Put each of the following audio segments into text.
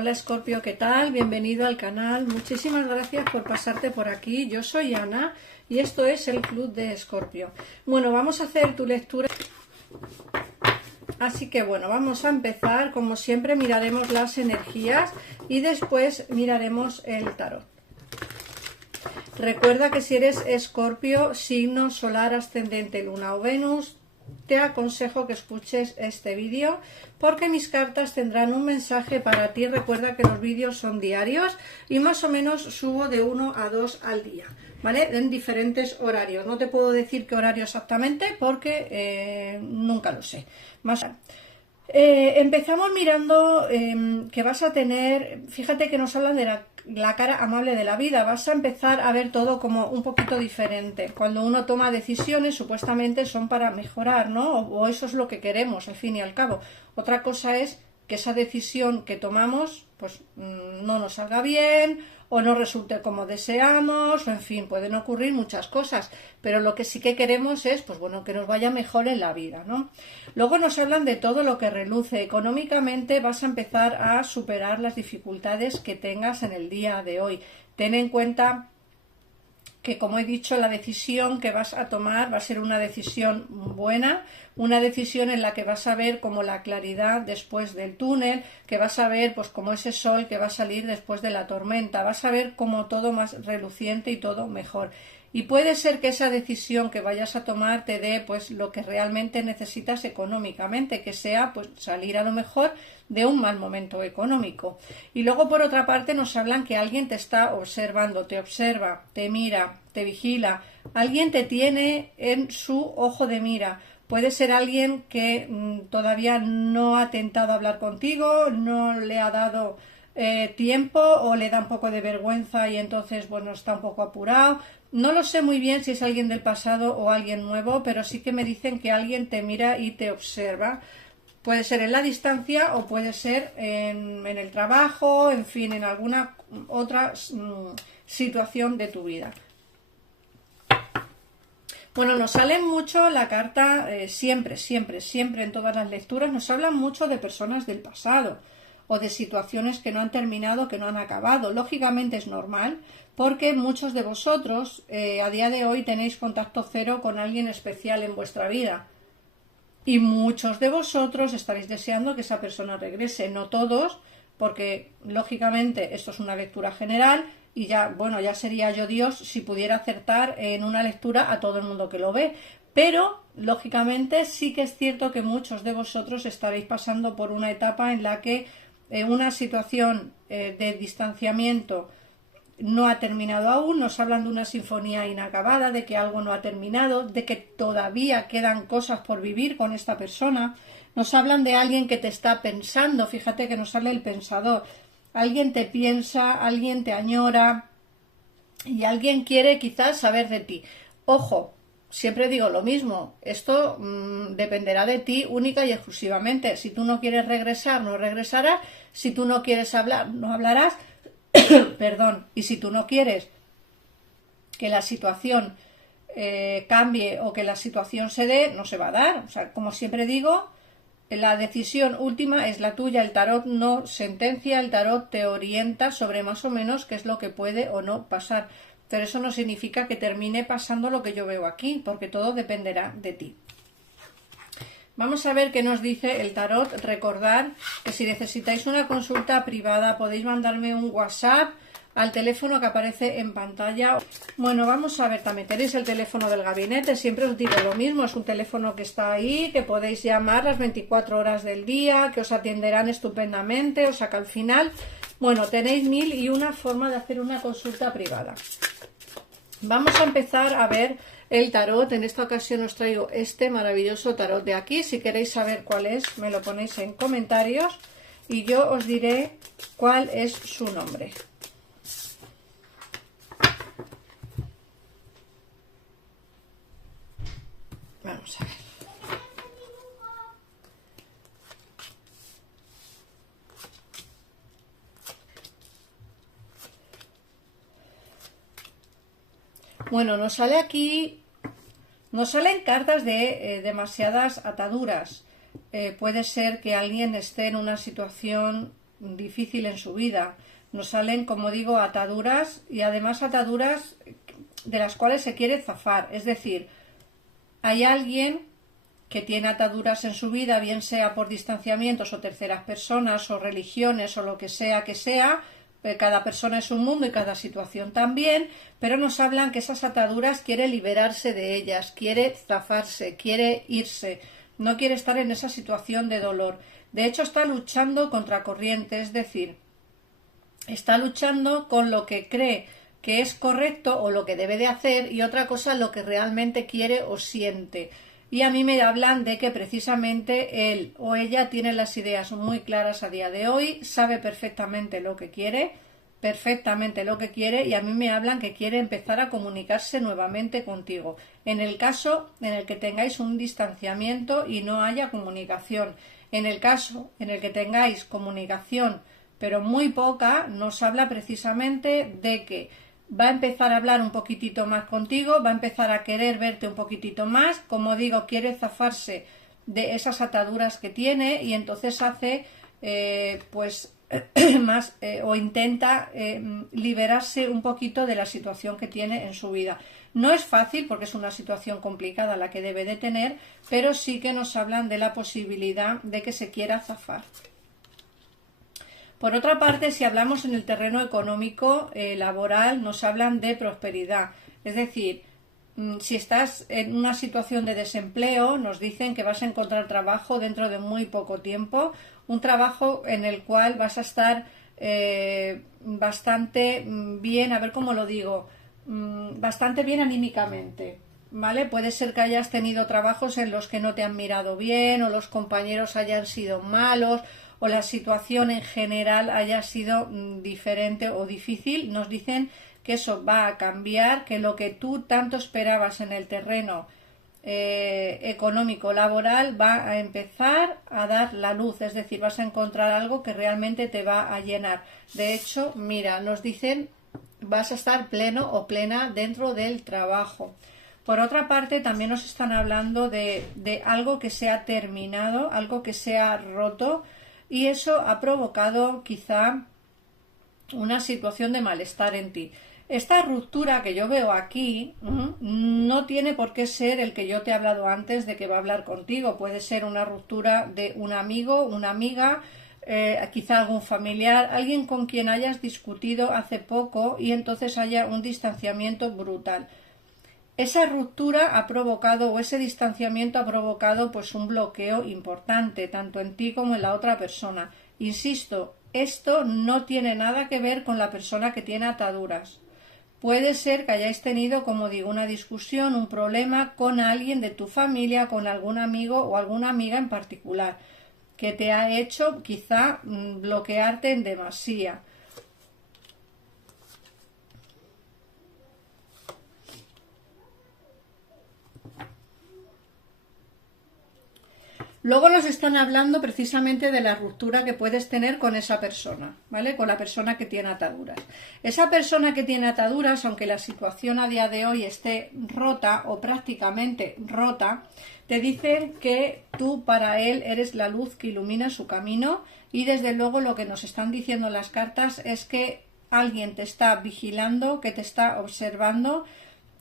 Hola Escorpio, ¿qué tal? Bienvenido al canal. Muchísimas gracias por pasarte por aquí. Yo soy Ana y esto es el Club de Escorpio. Bueno, vamos a hacer tu lectura. Así que bueno, vamos a empezar. Como siempre miraremos las energías y después miraremos el tarot. Recuerda que si eres Escorpio, signo solar, ascendente, luna o Venus, te aconsejo que escuches este vídeo porque mis cartas tendrán un mensaje para ti. Recuerda que los vídeos son diarios y más o menos subo de 1 a 2 al día, ¿vale? En diferentes horarios. No te puedo decir qué horario exactamente porque nunca lo sé. Empezamos mirando que vas a tener, fíjate que nos hablan de la cara amable de la vida. Vas a empezar a ver todo como un poquito diferente. Cuando uno toma decisiones, supuestamente son para mejorar, ¿no? O eso es lo que queremos, al fin y al cabo. Otra cosa es que esa decisión que tomamos, pues no nos salga bien, o no resulte como deseamos, o en fin, pueden ocurrir muchas cosas, pero lo que sí que queremos es, pues bueno, que nos vaya mejor en la vida, ¿no? Luego nos hablan de todo lo que reluce. Económicamente vas a empezar a superar las dificultades que tengas en el día de hoy. Ten en cuenta que, como he dicho, la decisión que vas a tomar va a ser una decisión buena, una decisión en la que vas a ver como la claridad después del túnel, que vas a ver pues como ese sol que va a salir después de la tormenta, vas a ver como todo más reluciente y todo mejor. Y puede ser que esa decisión que vayas a tomar te dé pues lo que realmente necesitas económicamente, que sea pues salir a lo mejor de un mal momento económico. Y luego por otra parte nos hablan que alguien te está observando, te observa, te mira, te vigila, alguien te tiene en su ojo de mira. Puede ser alguien que todavía no ha tentado hablar contigo, no le ha dado tiempo o le da un poco de vergüenza y entonces bueno, está un poco apurado. No lo sé muy bien si es alguien del pasado o alguien nuevo, pero sí que me dicen que alguien te mira y te observa. Puede ser en la distancia o puede ser en el trabajo, en fin, en alguna otra situación de tu vida. Bueno, nos sale mucho la carta, siempre en todas las lecturas, nos hablan mucho de personas del pasado o de situaciones que no han terminado, que no han acabado. Lógicamente es normal, porque muchos de vosotros a día de hoy tenéis contacto cero con alguien especial en vuestra vida. Y muchos de vosotros estaréis deseando que esa persona regrese. No todos, porque lógicamente esto es una lectura general y ya, bueno, ya sería yo Dios si pudiera acertar en una lectura a todo el mundo que lo ve. Pero, lógicamente, sí que es cierto que muchos de vosotros estaréis pasando por una etapa en la que una situación de distanciamiento no ha terminado aún. Nos hablan de una sinfonía inacabada, de que algo no ha terminado, de que todavía quedan cosas por vivir con esta persona. Nos hablan de alguien que te está pensando, fíjate que nos sale el pensador. Alguien te piensa, alguien te añora y alguien quiere quizás saber de ti. Ojo, siempre digo lo mismo, esto dependerá de ti única y exclusivamente. Si tú no quieres regresar, no regresarás. Si tú no quieres hablar, no hablarás. Perdón, y si tú no quieres que la situación cambie o que la situación se dé, no se va a dar. O sea, como siempre digo, la decisión última es la tuya. El tarot no sentencia, el tarot te orienta sobre más o menos qué es lo que puede o no pasar. Pero eso no significa que termine pasando lo que yo veo aquí, porque todo dependerá de ti. Vamos a ver qué nos dice el tarot. Recordad que si necesitáis una consulta privada podéis mandarme un WhatsApp al teléfono que aparece en pantalla. Bueno, vamos a ver, también tenéis el teléfono del gabinete. Siempre os digo lo mismo, es un teléfono que está ahí, que podéis llamar las 24 horas del día, que os atenderán estupendamente, o sea que al final, bueno, tenéis 1001 formas de hacer una consulta privada. Vamos a empezar a ver el tarot. En esta ocasión os traigo este maravilloso tarot de aquí. Si queréis saber cuál es, me lo ponéis en comentarios y yo os diré cuál es su nombre. Vamos a ver. Bueno, nos sale aquí, nos salen cartas de demasiadas ataduras. Puede ser que alguien esté en una situación difícil en su vida. Nos salen, como digo, ataduras, y además ataduras de las cuales se quiere zafar. Es decir, hay alguien que tiene ataduras en su vida, bien sea por distanciamientos o terceras personas o religiones o lo que sea, cada persona es un mundo y cada situación también, pero nos hablan que esas ataduras quiere liberarse de ellas, quiere zafarse, quiere irse, no quiere estar en esa situación de dolor. De hecho, está luchando contra corriente, es decir, está luchando con lo que cree que es correcto o lo que debe de hacer, y otra cosa lo que realmente quiere o siente. Y a mí me hablan de que precisamente él o ella tiene las ideas muy claras a día de hoy, sabe perfectamente lo que quiere, y a mí me hablan que quiere empezar a comunicarse nuevamente contigo. En el caso en el que tengáis un distanciamiento y no haya comunicación, en el caso en el que tengáis comunicación pero muy poca, nos habla precisamente de que va a empezar a hablar un poquitito más contigo, va a empezar a querer verte un poquitito más, como digo, quiere zafarse de esas ataduras que tiene, y entonces hace más o intenta liberarse un poquito de la situación que tiene en su vida. No es fácil porque es una situación complicada la que debe de tener, pero sí que nos hablan de la posibilidad de que se quiera zafar. Por otra parte, si hablamos en el terreno económico, laboral, nos hablan de prosperidad. Es decir, si estás en una situación de desempleo, nos dicen que vas a encontrar trabajo dentro de muy poco tiempo, un trabajo en el cual vas a estar bastante bien, a ver cómo lo digo, bastante bien anímicamente. ¿Vale? Puede ser que hayas tenido trabajos en los que no te han mirado bien, o los compañeros hayan sido malos, o la situación en general haya sido diferente o difícil. Nos dicen que eso va a cambiar, que lo que tú tanto esperabas en el terreno económico laboral va a empezar a dar la luz, es decir, vas a encontrar algo que realmente te va a llenar. De hecho, mira, nos dicen vas a estar pleno o plena dentro del trabajo. Por otra parte, también nos están hablando de algo que se ha terminado, algo que se ha roto, y eso ha provocado quizá una situación de malestar en ti. Esta ruptura que yo veo aquí no tiene por qué ser el que yo te he hablado antes de que va a hablar contigo. Puede ser una ruptura de un amigo, una amiga, quizá algún familiar, alguien con quien hayas discutido hace poco y entonces haya un distanciamiento brutal. Esa ruptura ha provocado, o ese distanciamiento ha provocado, pues un bloqueo importante, tanto en ti como en la otra persona. Insisto, esto no tiene nada que ver con la persona que tiene ataduras. Puede ser que hayáis tenido, como digo, una discusión, un problema con alguien de tu familia, con algún amigo o alguna amiga en particular, que te ha hecho quizá bloquearte en demasía. Luego nos están hablando precisamente de la ruptura que puedes tener con esa persona, ¿vale? Con la persona que tiene ataduras. Esa persona que tiene ataduras, aunque la situación a día de hoy esté rota o prácticamente rota, te dicen que tú para él eres la luz que ilumina su camino, y desde luego lo que nos están diciendo las cartas es que alguien te está vigilando, que te está observando,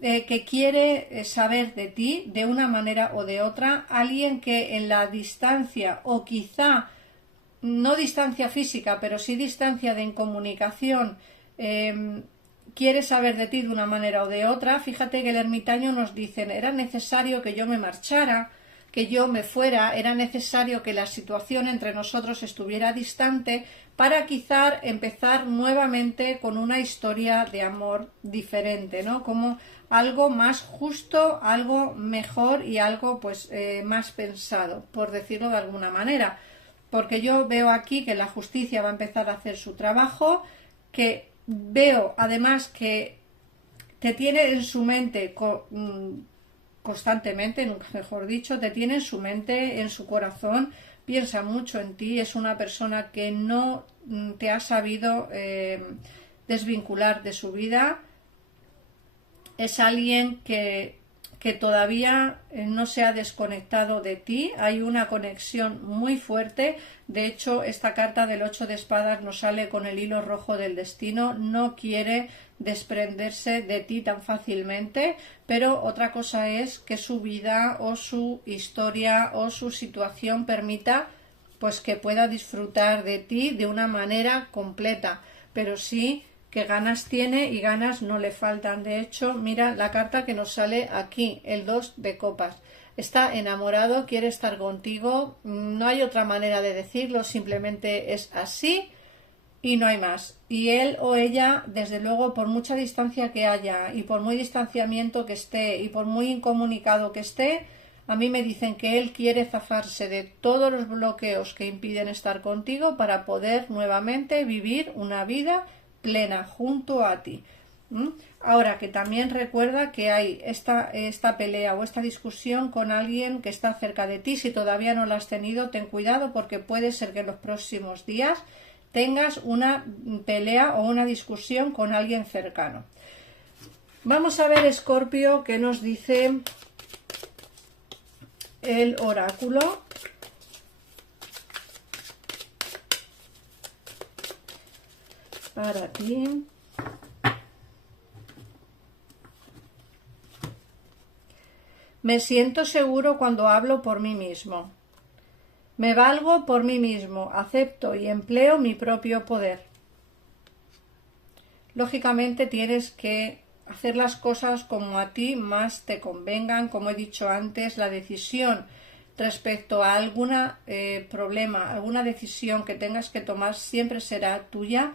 que quiere saber de ti de una manera o de otra, alguien que en la distancia, o quizá no distancia física, pero sí distancia de incomunicación, quiere saber de ti de una manera o de otra. Fíjate que el ermitaño nos dice, era necesario que yo me marchara, que yo me fuera, era necesario que la situación entre nosotros estuviera distante para quizá empezar nuevamente con una historia de amor diferente, ¿no? Como algo más justo, algo mejor y algo pues más pensado, por decirlo de alguna manera. Porque yo veo aquí que la justicia va a empezar a hacer su trabajo, que veo además que te tiene en su mente constantemente, mejor dicho, te tiene en su mente, en su corazón, piensa mucho en ti, es una persona que no te ha sabido desvincular de su vida, es alguien que que todavía no se ha desconectado de ti, hay una conexión muy fuerte. De hecho, esta carta del 8 de espadas nos sale con el hilo rojo del destino, no quiere desprenderse de ti tan fácilmente, pero otra cosa es que su vida o su historia o su situación permita pues que pueda disfrutar de ti de una manera completa, pero sí que ganas tiene y ganas no le faltan. De hecho, mira la carta que nos sale aquí, el 2 de copas. Está enamorado, quiere estar contigo, no hay otra manera de decirlo, simplemente es así y no hay más. Y él o ella, desde luego, por mucha distancia que haya y por muy distanciamiento que esté y por muy incomunicado que esté, a mí me dicen que él quiere zafarse de todos los bloqueos que impiden estar contigo para poder nuevamente vivir una vida plena junto a ti. Ahora que también recuerda que hay esta pelea o esta discusión con alguien que está cerca de ti. Si todavía no la has tenido, ten cuidado porque puede ser que en los próximos días tengas una pelea o una discusión con alguien cercano. Vamos a ver, Escorpio, qué nos dice el oráculo. Para ti. Me siento seguro cuando hablo por mí mismo. Me valgo por mí mismo, acepto y empleo mi propio poder. Lógicamente tienes que hacer las cosas como a ti más te convengan. Como he dicho antes, la decisión respecto a algún problema, alguna decisión que tengas que tomar siempre será tuya,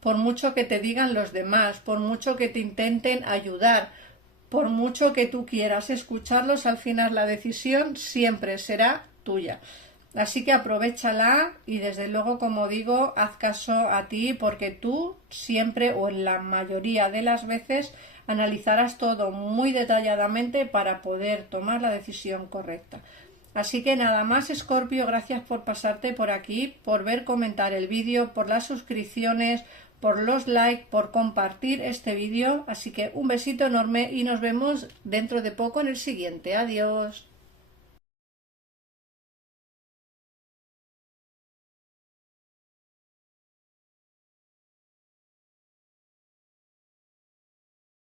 por mucho que te digan los demás, por mucho que te intenten ayudar, por mucho que tú quieras escucharlos, al final la decisión siempre será tuya. Así que aprovéchala y desde luego, como digo, haz caso a ti, porque tú siempre o en la mayoría de las veces analizarás todo muy detalladamente para poder tomar la decisión correcta. Así que nada más, Escorpio, gracias por pasarte por aquí, por ver, comentar el vídeo, por las suscripciones, por los likes, por compartir este vídeo. Así que un besito enorme y nos vemos dentro de poco en el siguiente. Adiós.